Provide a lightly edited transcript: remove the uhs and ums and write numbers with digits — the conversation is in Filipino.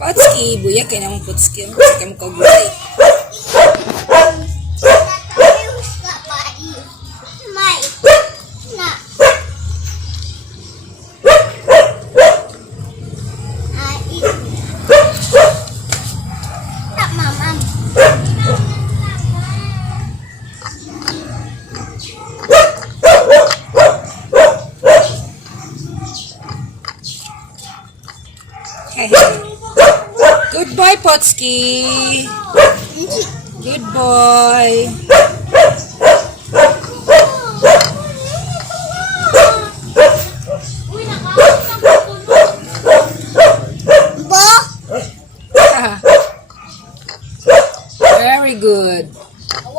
Potski, buya kayo naman potski. Kamu kau gulay. Good boy, Potski. Good boy.